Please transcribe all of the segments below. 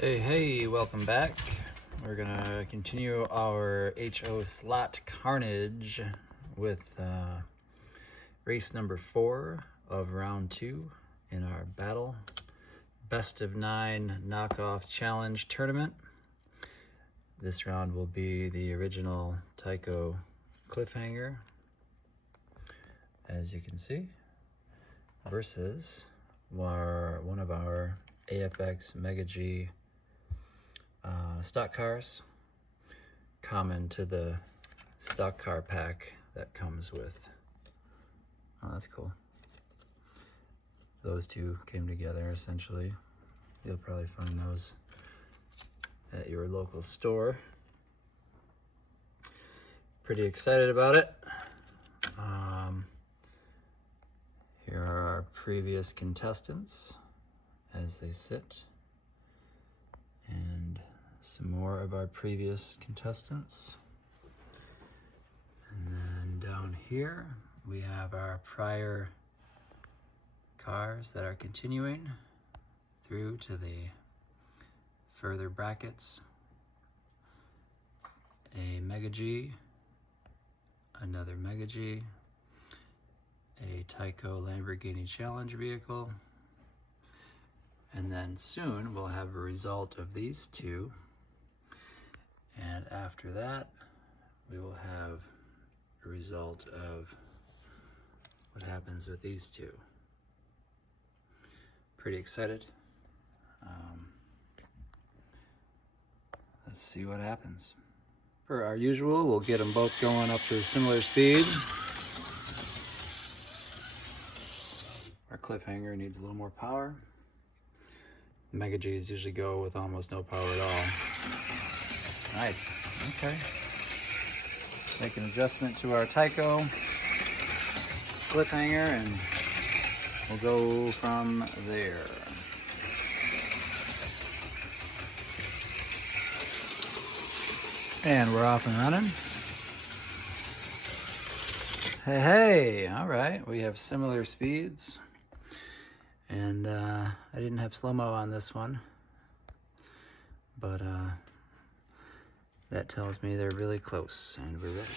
Hey, welcome back. We're gonna continue our HO slot carnage with race number 4 of round 2 in our battle best of 9 knockoff challenge tournament. This round will be the original Tyco cliffhanger, as you can see, versus one of our AFX Mega G stock cars, common to the stock car pack that comes with. Oh, that's cool. Those two came together essentially. You'll probably find those at your local store. Pretty excited about it. Here are our previous contestants as they sit, and some more of our previous contestants. And then down here we have our prior cars that are continuing through to the further brackets. A Mega G, another Mega G, a Tyco Lamborghini Challenge vehicle, and then soon we'll have a result of these two, and after that we will have a result of what happens with these two. Pretty excited. Let's see what happens. Per our usual, we'll get them both going up to a similar speed. Our cliffhanger needs a little more power. Mega G's usually go with almost no power at all. Nice, okay. Make an adjustment to our Tyco cliffhanger and we'll go from there. And we're off and running. Hey, all right, we have similar speeds. And I didn't have slow-mo on this one, but that tells me they're really close and we're ready.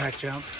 Jack jump.